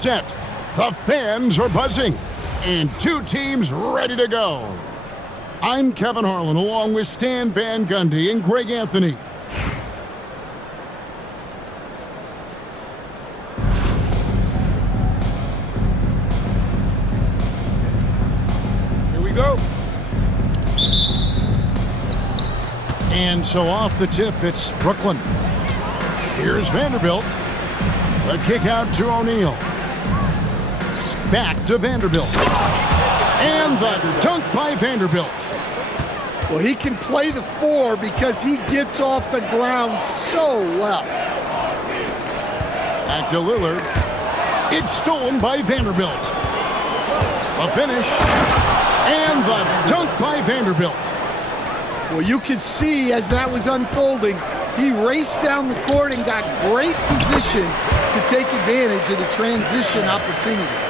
Set. The fans are buzzing, and two teams ready to go. I'm Kevin Harlan, along with Stan Van Gundy and Greg Anthony. Here we go. And so off the tip, it's Brooklyn. Here's Vanderbilt. A kick out to O'Neal. Back to Vanderbilt. And the dunk by Vanderbilt. Well, he can play the four because he gets off the ground so well. Back to Lillard. It's stolen by Vanderbilt. A finish. And the dunk by Vanderbilt. Well, you could see as that was unfolding, he raced down the court and got great position to take advantage of the transition opportunity.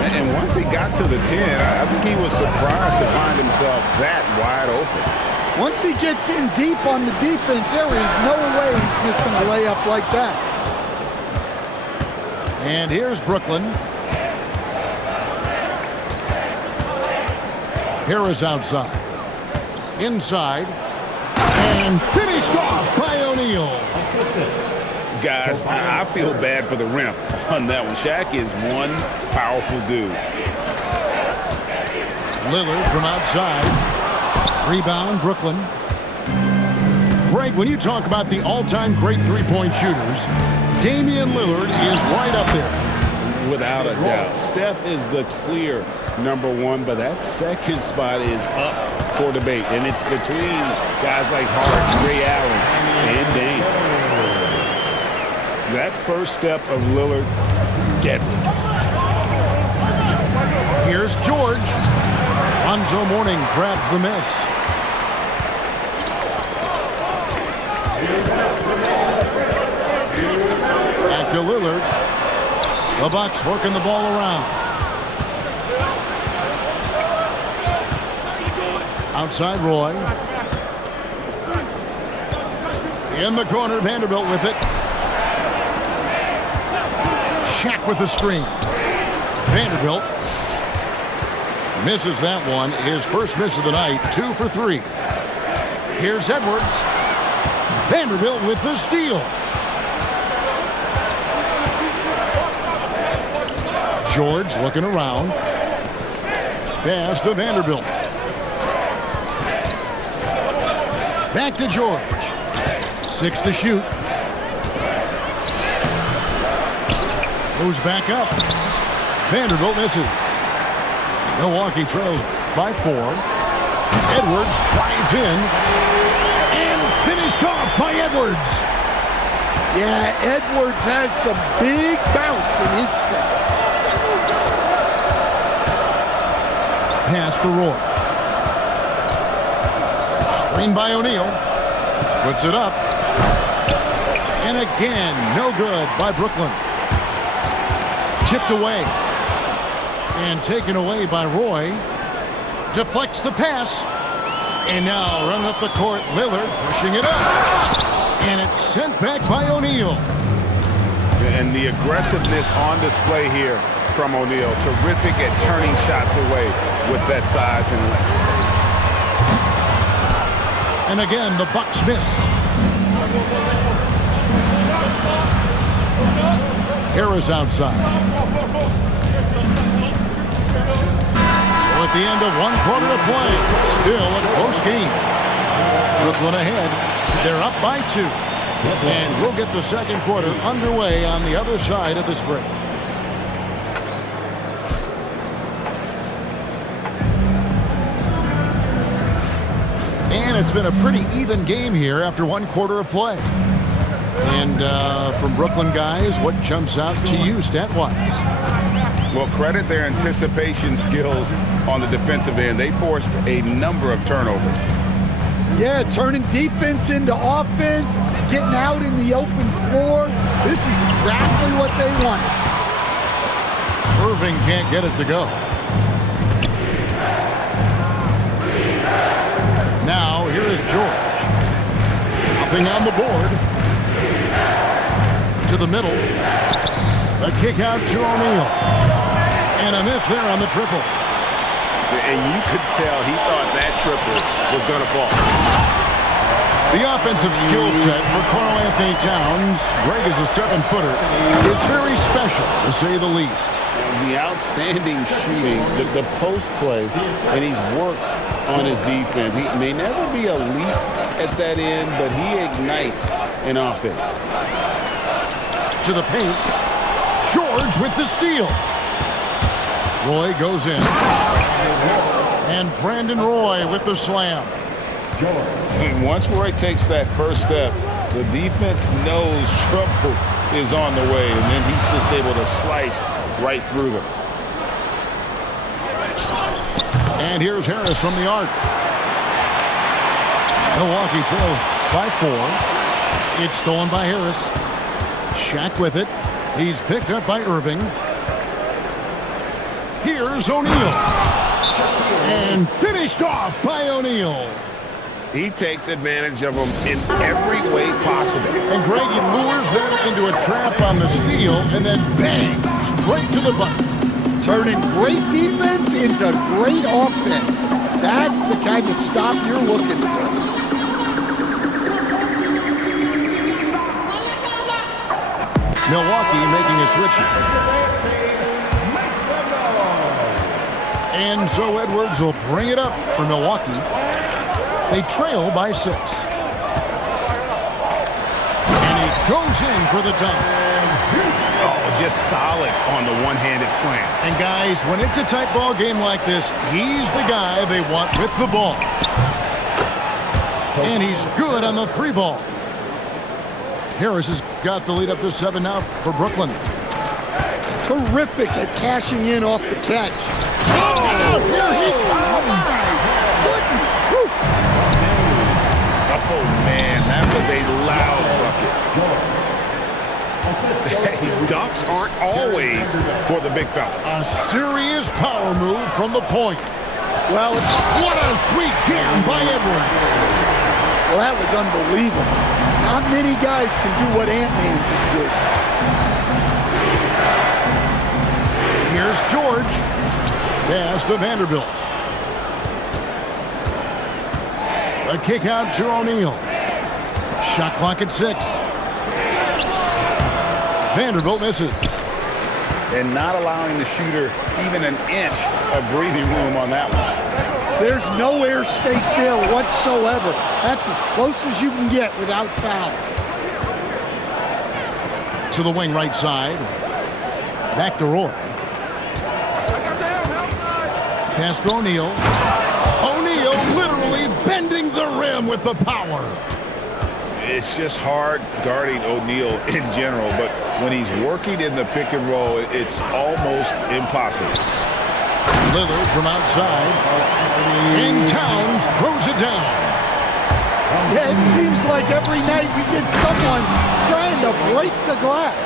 And once he got to the 10, I think he was surprised to find himself that wide open. Once he gets in deep on the defense, there is no way he's missing a layup like that. And here's Brooklyn. Harris outside. Inside. And finished off by O'Neal. Guys, I feel bad for the rim on that one. Shaq is one powerful dude. Lillard from outside. Rebound, Brooklyn. Greg, when you talk about the all-time great three-point shooters, Damian Lillard is right up there. Without a doubt. Steph is the clear #1, but that second spot is up for debate. And it's between guys like Hart, Ray Allen, and Dame. That first step of Lillard, deadly. Here's George. Lonzo Mourning grabs the miss. Back to Lillard. The Bucks working the ball around. Outside Roy. In the corner, Vanderbilt with it. Shaq with the screen. Vanderbilt misses that one. His first miss of the night, 2 for 3. Here's Edwards. Vanderbilt with the steal. George looking around. Pass to Vanderbilt. Back to George. 6 to shoot. Goes back up. Vanderbilt misses. Milwaukee trails by 4. Edwards drives in. And finished off by Edwards. Yeah, Edwards has some big bounce in his step. Pass to Roy. Screen by O'Neal. Puts it up. And again, no good by Brooklyn. Chipped away. And taken away by Roy. Deflects the pass. And now running up the court, Lillard pushing it up. And it's sent back by O'Neal. And the aggressiveness on display here from O'Neal. Terrific at turning shots away with that size and length. And again, the Bucks miss. Harris outside. So at the end of 1 quarter of play, still a close game. Brooklyn ahead. They're up by 2. And we'll get the second quarter underway on the other side of this break. And it's been a pretty even game here after 1 quarter of play. And from Brooklyn guys, what jumps out to you stat-wise? Well, credit their anticipation skills on the defensive end. They forced a number of turnovers. Yeah, turning defense into offense, getting out in the open floor. This is exactly what they wanted. Irving can't get it to go. Now, here is George. Nothing on the board. To the middle. A kick out to O'Neal. And a miss there on the triple. And you could tell he thought that triple was going to fall. The offensive skill set for Karl Anthony Towns, Greg is a 7-footer, is very special, to say the least. The outstanding shooting, the post play, and he's worked on his defense. He may never be elite at that end, but he ignites an offense. To the paint. George with the steal. Roy goes in. And Brandon Roy with the slam. And once Roy takes that first step, the defense knows trouble is on the way, and then he's just able to slice right through them. And here's Harris from the arc. Milwaukee trails by 4. It's stolen by Harris. Shaq with it. He's picked up by Irving. Here's O'Neal. And finished off by O'Neal. He takes advantage of them in every way possible. And Greg, he lures them into a trap on the steal and then bang, straight to the bucket. Turning great defense into great offense. That's the kind of stop you're looking for. Milwaukee making a switch. And so Edwards will bring it up for Milwaukee. They trail by 6. And he goes in for the dunk. Oh, just solid on the one-handed slam. And guys, when it's a tight ball game like this, he's the guy they want with the ball. And he's good on the 3-ball. Harris has got the lead up to 7 now for Brooklyn. Terrific at cashing in off the catch. Oh, here he comes! Oh, man, that was a loud bucket. Dunks aren't always for the big fella. A serious power move from the point. Well, what a sweet jam by Edwards. Well, that was unbelievable. Not many guys can do what Ant-Man did. Here's George. Pass to Vanderbilt. A kick out to O'Neal. Shot clock at 6. Vanderbilt misses. And not allowing the shooter even an inch of breathing room on that one. There's no air space there whatsoever. That's as close as you can get without foul. To the wing right side. Back to Roy. Pass to O'Neal. O'Neal literally bending the rim with the power. It's just hard guarding O'Neal in general, but when he's working in the pick and roll, it's almost impossible. Lillard from outside. And Towns throws it down. Yeah, it seems like every night we get someone trying to break the glass.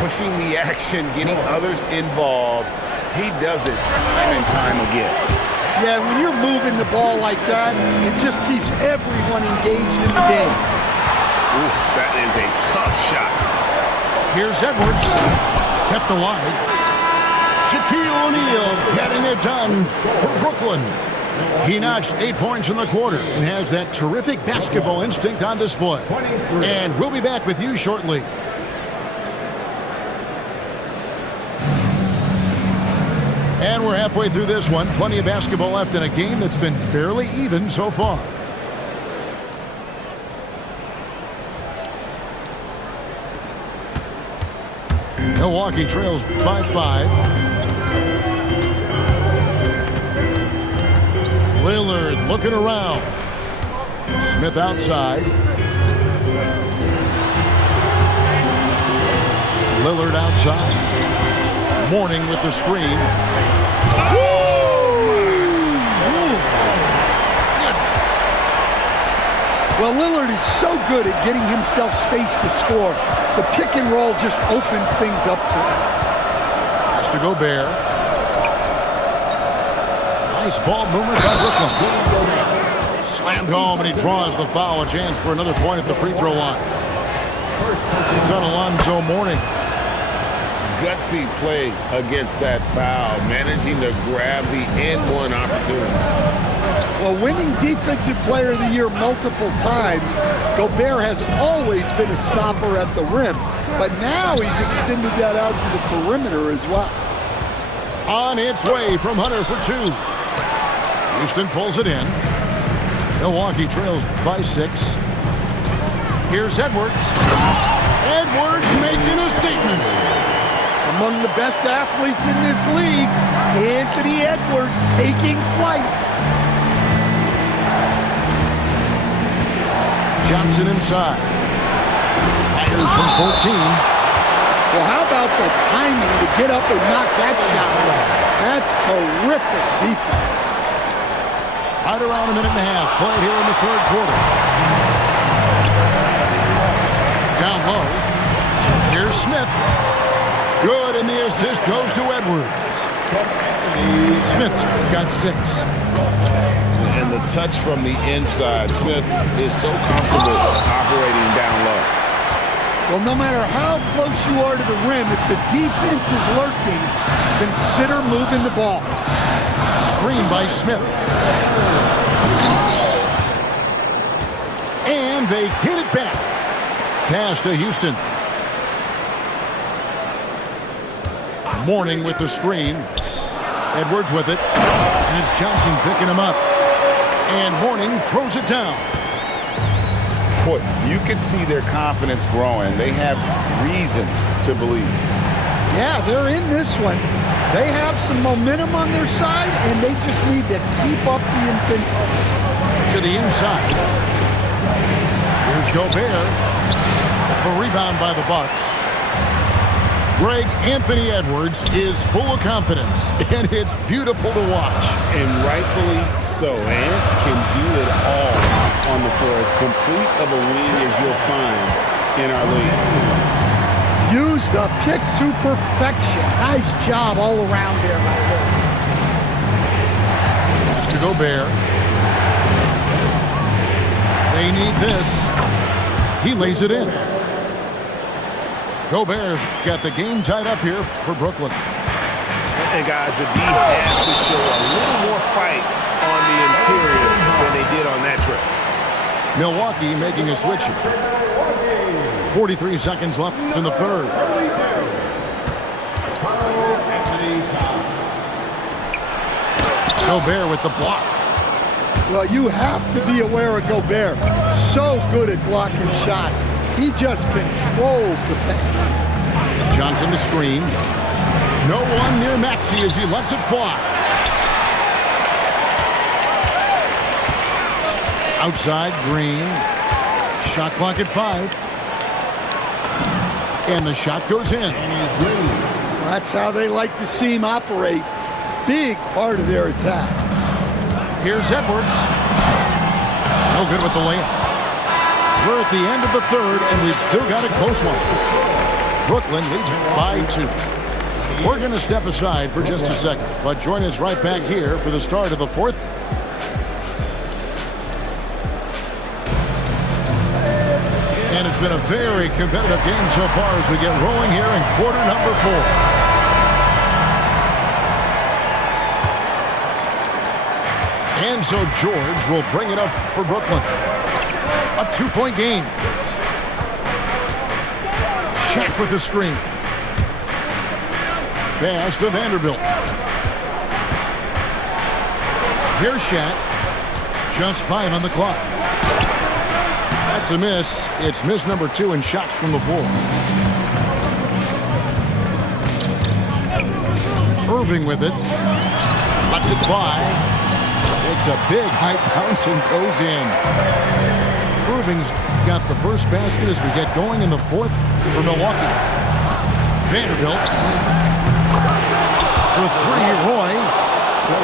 Pushing the action, getting others involved. He does it time and time again. Yeah, when you're moving the ball like that, it just keeps everyone engaged in the game. Ooh, that is a tough shot. Here's Edwards. Kept alive. Shaquille O'Neal getting it done for Brooklyn. He notched 8 points in the quarter and has that terrific basketball instinct on display. And we'll be back with you shortly. And we're halfway through this one. Plenty of basketball left in a game that's been fairly even so far. Milwaukee trails by 5. Lillard looking around. Smith outside. Lillard outside. Mourning with the screen. Well, Lillard is so good at getting himself space to score. The pick and roll just opens things up for him. Has to Gobert. Nice ball movement by Brooklyn. Slammed home, and he draws the foul. A chance for another point at the free throw line. It's on Alonzo Mourning. gutsy play against that foul, managing to grab the and-one opportunity. Well, winning Defensive Player of the Year multiple times, Gobert has always been a stopper at the rim, but now he's extended that out to the perimeter as well. On its way from Hunter for two. Houston pulls it in. Milwaukee trails by 6. Here's Edwards. Edwards making a statement. Among the best athletes in this league, Anthony Edwards taking flight. Johnson inside. Fires from 14. Well, how about the timing to get up and knock that shot away? That's terrific defense. Right around a minute and a half played here in the third quarter. Down low. Here's Smith. Good, and the assist goes to Edwards. Smith's got 6. And the touch from the inside. Smith is so comfortable operating down low. Well, no matter how close you are to the rim, if the defense is lurking, consider moving the ball. Screen by Smith. And they get it back. Pass to Houston. Mourning with the screen. Edwards with it. And it's Johnson picking him up. And Mourning throws it down. Boy, you can see their confidence growing. They have reason to believe. Yeah, they're in this one. They have some momentum on their side, and they just need to keep up the intensity. To the inside. Here's Gobert. A rebound by the Bucks. Greg, Anthony Edwards is full of confidence, and it's beautiful to watch. And rightfully so. And can do it all on the floor. As complete of a wing as you'll find in our league. Used the pick to perfection. Nice job all around there, my lord. Pass to Gobert. They need this. He lays it in. Gobert's got the game tied up here for Brooklyn. And guys, the D has to show a little more fight on the interior than they did on that trip. Milwaukee making a switch here. 43 seconds left in the third. Gobert with the block. Well, you have to be aware of Gobert. So good at blocking shots. He just controls the paint. Johnson to screen. No one near Maxey as he lets it fly. Outside, Green. Shot clock at 5. And the shot goes in. That's how they like to see him operate. Big part of their attack. Here's Edwards. No good with the layup. We're at the end of the third, and we've still got a close one. Brooklyn leads by 2. We're going to step aside for just a second, but join us right back here for the start of the fourth. And it's been a very competitive game so far as we get rolling here in quarter number 4. And so George will bring it up for Brooklyn. A 2-point game. Shaq with the screen. Pass to Vanderbilt. Here's Shaq. Just 5 on the clock. That's a miss. It's miss number 2 in shots from the floor. Irving with it. Lets it fly. Takes a big high bounce and goes in. Irving's got the first basket as we get going in the fourth for Milwaukee. Vanderbilt. For 3, Roy.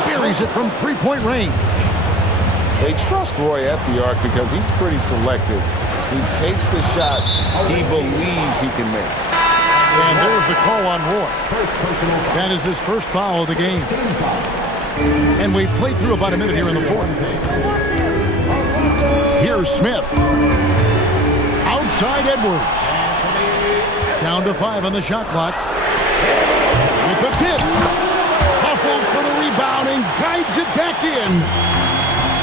Buries it from 3-point range. They trust Roy at the arc because he's pretty selective. He takes the shots he believes he can make. And there's the call on Roy. That is his first foul of the game. And we've played through about a minute here in the fourth. Here's Smith. Outside Edwards. Down to 5 on the shot clock. With the tip. Hustles for the rebound and guides it back in.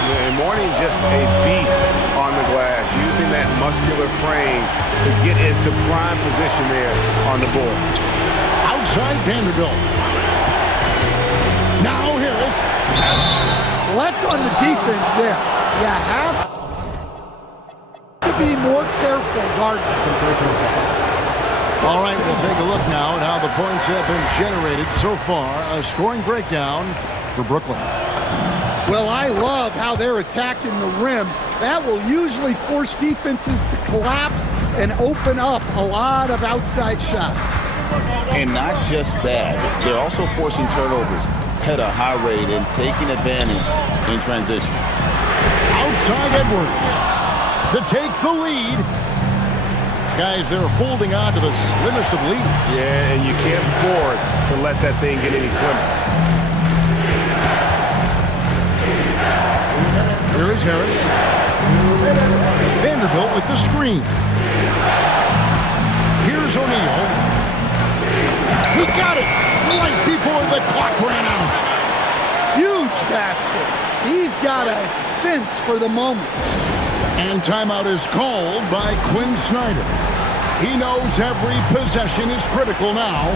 And Mourning just a beast on the glass, using that muscular frame to get into prime position there on the board. Outside Vanderbilt. Now Harris. Well, that's on the defense there. You have to be more careful, guards. All right, we'll take a look now at how the points have been generated so far. A scoring breakdown for Brooklyn. Well, I love how they're attacking the rim. That will usually force defenses to collapse and open up a lot of outside shots. And not just that, they're also forcing turnovers at a high rate and taking advantage in transition. Outside Edwards to take the lead. Guys, they're holding on to the slimmest of leads. Yeah, and you can't afford to let that thing get any slimmer. Here is Harris. Vanderbilt with the screen. Here's O'Neal. He got it right before the clock ran out. Huge basket. He's got a sense for the moment. And timeout is called by Quinn Snyder. He knows every possession is critical now.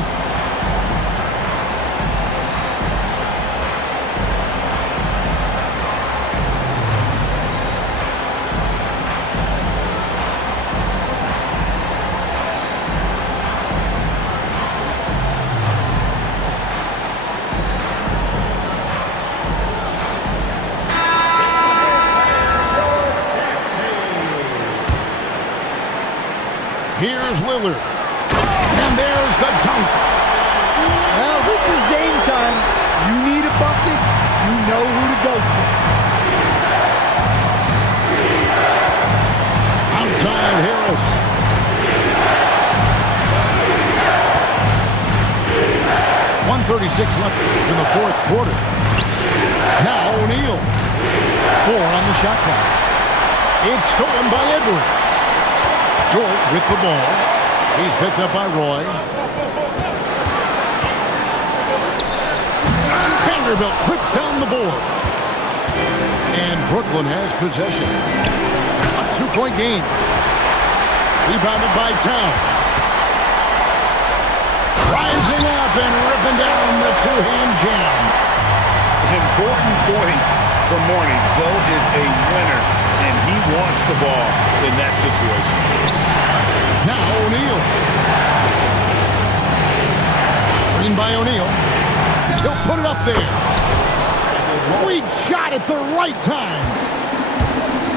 Here's Lillard. And there's the dunk. Well, this is game time. You need a bucket, you know who to go to. Outside Harris. .136 left in the fourth quarter. Now O'Neal. 4 on the shot clock. It's stolen by Edwards. Dort with the ball. He's picked up by Roy. Vanderbilt whips down the board. And Brooklyn has possession. A 2-point game. Rebounded by Towns. Rising up and ripping down the two-hand jam. Important points for Mourning. Zoe is a winner, and he wants the ball in that situation. Now O'Neal. Screen by O'Neal. He'll put it up there. Sweet shot at the right time.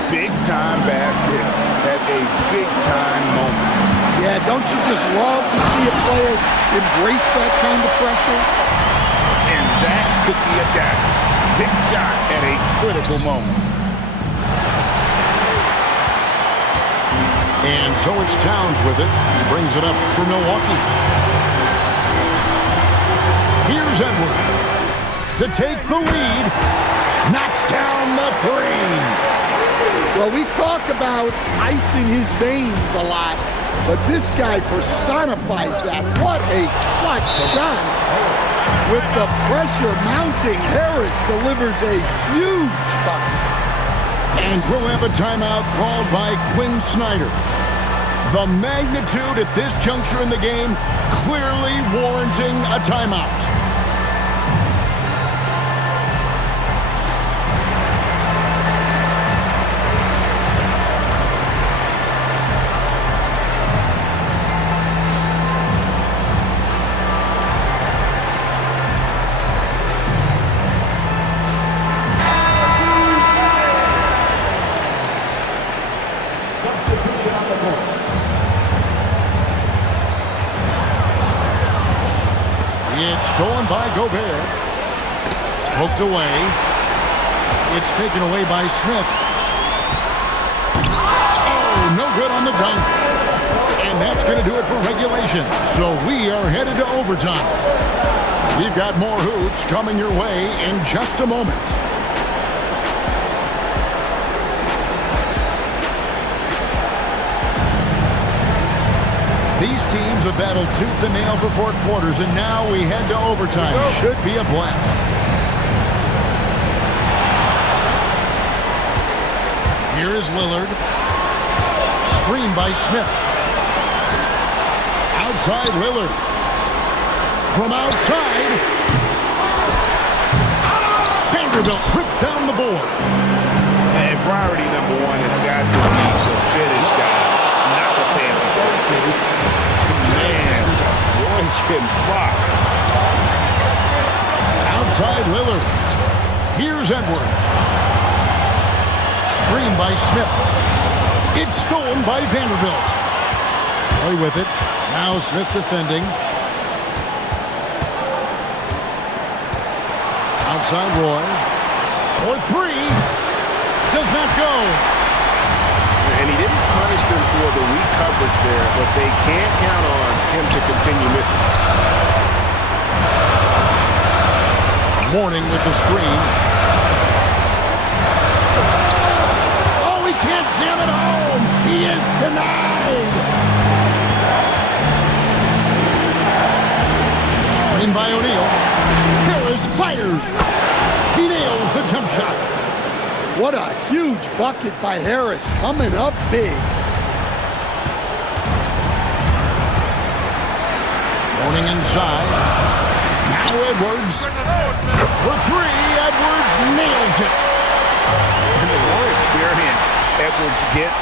Big-time basket at a big-time moment. Yeah, don't you just love to see a player embrace that kind of pressure? And that could be a dagger. Big shot at a critical moment. And so it's Towns with it. He brings it up for Milwaukee. Here's Edwards to take the lead. Knocks down the three. Well, we talk about ice in his veins a lot, but this guy personifies that. What a clutch shot. With the pressure mounting, Harris delivers a huge bucket. And we'll have a timeout called by Quinn Snyder. The magnitude at this juncture in the game clearly warranting a timeout. It's stolen by Gobert. Hooked away. It's taken away by Smith. Oh, no good on the dunk. And that's going to do it for regulation. So we are headed to overtime. We've got more hoops coming your way in just a moment. These teams have battled tooth and nail for 4 quarters, and now we head to overtime. Should be a blast. Here is Lillard. Screen by Smith. Outside Lillard. From outside. Vanderbilt rips down the board. And priority number 1 has got to be the finish, guys, not the fancy stuff. Man, boy can fly. Outside Lillard. Here's Edwards. Screen by Smith. It's stolen by Vanderbilt. Play with it. Now Smith defending. Outside Roy. For 3. Does not go. And he didn't punish them for the weak coverage there, but they can't count on him to continue missing. Mourning with the screen. Oh, he can't jam it home. He is denied. Screen by O'Neal. Harris fires. He nails the jump shot. What a huge bucket by Harris, coming up big. Mourning inside. Now Edwards. For 3, Edwards nails it. And the more experience Edwards gets,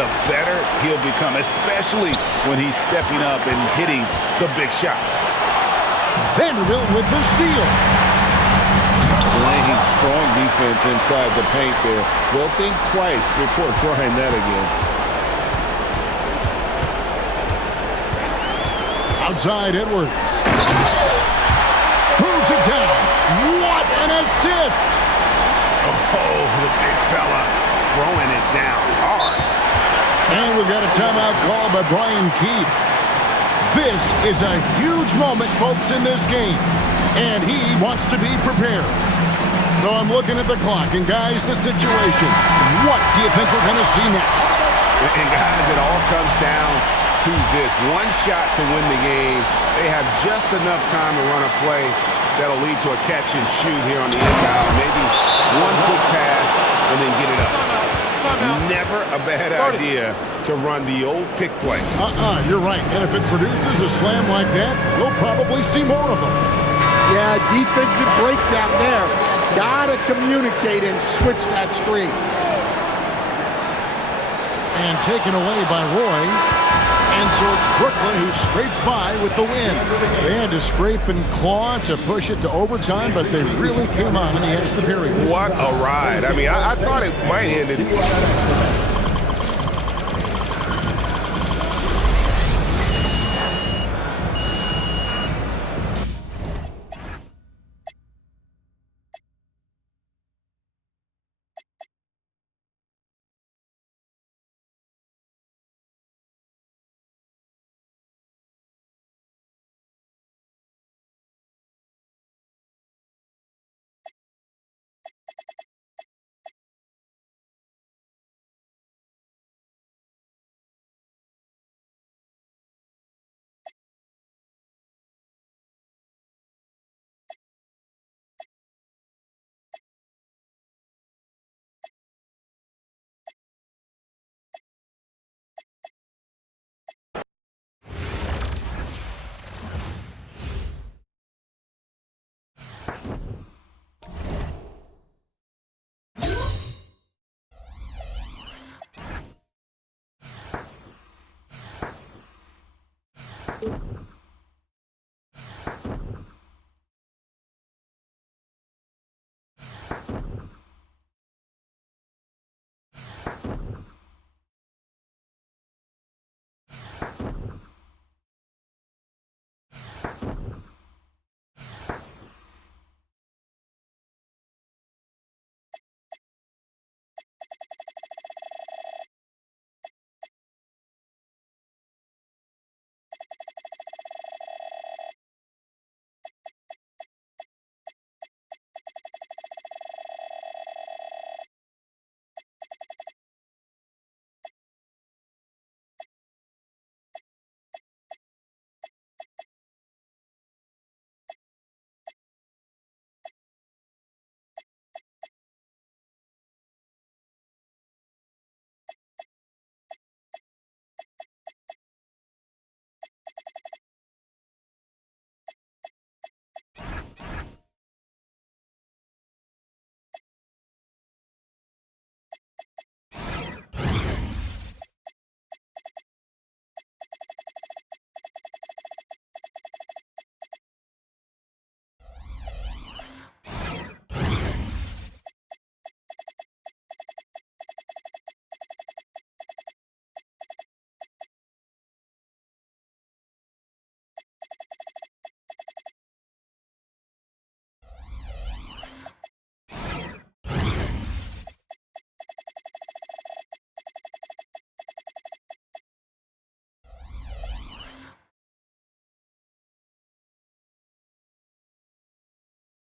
the better he'll become, especially when he's stepping up and hitting the big shots. Vanderbilt with the steal. Playing strong defense inside the paint there. They'll think twice before trying that again. Outside Edwards. Throws it down. What an assist! Oh, the big fella throwing it down hard. And we've got a timeout call by Brian Keith. This is a huge moment, folks, in this game. And he wants to be prepared. So I'm looking at the clock, and guys, the situation. What do you think we're going to see next? And guys, it all comes down to this. One shot to win the game. They have just enough time to run a play that'll lead to a catch and shoot here on the inbound. Maybe one quick pass and then get it up. Never a bad idea to run the old pick play. You're right. And if it produces a slam like that, we'll probably see more of them. Yeah, defensive breakdown there. Gotta communicate and switch that screen. And taken away by Roy. And so it's Brooklyn who scrapes by with the win. They had to scrape and claw to push it to overtime, but they really came on in the end of the period. What a ride. I mean, I thought it might end in